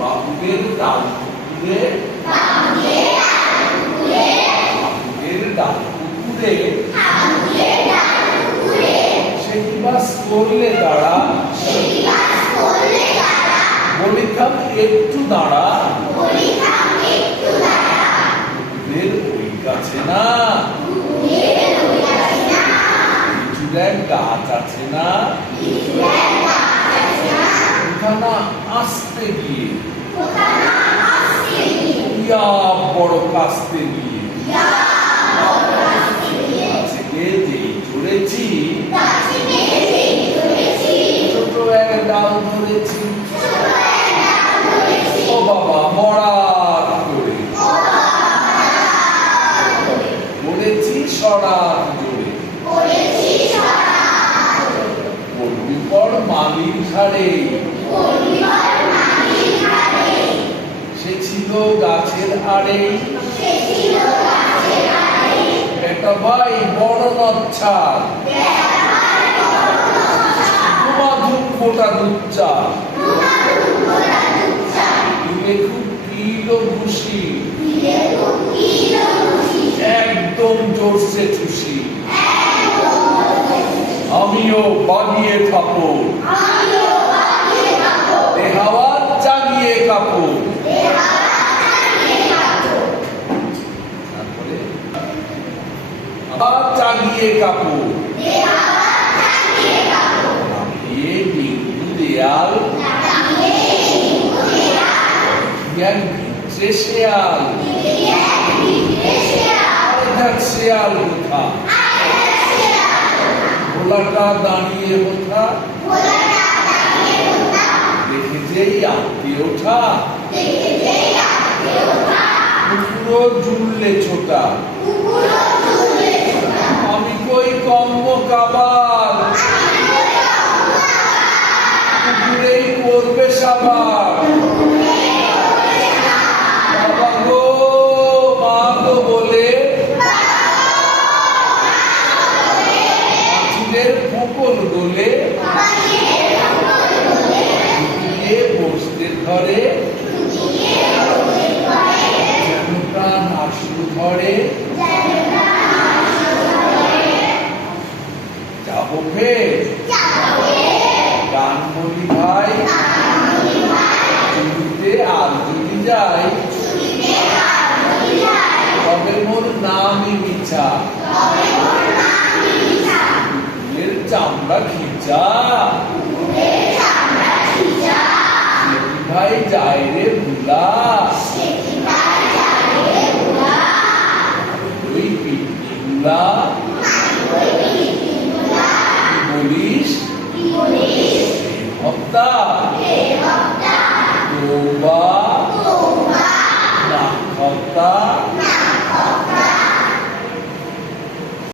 বাবুদের ডাল পুকুরে বাবুদের ডাল পুকুরে সে কি বাস করলে তারা বলিতাম একটু দাঁড়া ওদের ওই গাছে না লিচুদের গাছ আছে না ওখানে আসতে গিয়ে বড় কাস্তে গিয়ে গাছকে যেই ধরেছি ছোট এক ডাল ধরেছি ও বাবা মরার করে বলেছি সরাত জোরে পড়বি পর মালির ঘাড়ে সে ছিল গাছের আড়ে একটা ভাই বড় নচ্ছার ধুমাধুম ফোটা দুচ্চা দিলে খুব কিলো ঘুষি একদম জোরসে চুষি আমিও বাগিয়ে থাপড় হাওয়া জাগিয়ে কাপড় জাগিয়ে কাপড় দেয়াল শেয়াল শেয়াল কোথা ভোলাটা দাঁড়িয়ে কোথা দেখেছেই আঁকতে ওঠা কুকুরও জুড়লে ছোটা আমি কই কম্ব কাবার কুকুরেই করবে সাবার বাবা গো মা গো বলে পাখিদের ফোকল গোলে বসতে ধরে প্রাণ আশু ধরে যাবো ফের গান বলি ভাই ছুটিতে আর যদি যাই তবে মোর নামই মিছা এর চামড়া খিচা ভাই যায় রে ভুলা ওই পিকনিকগুলা বলিস হত্যা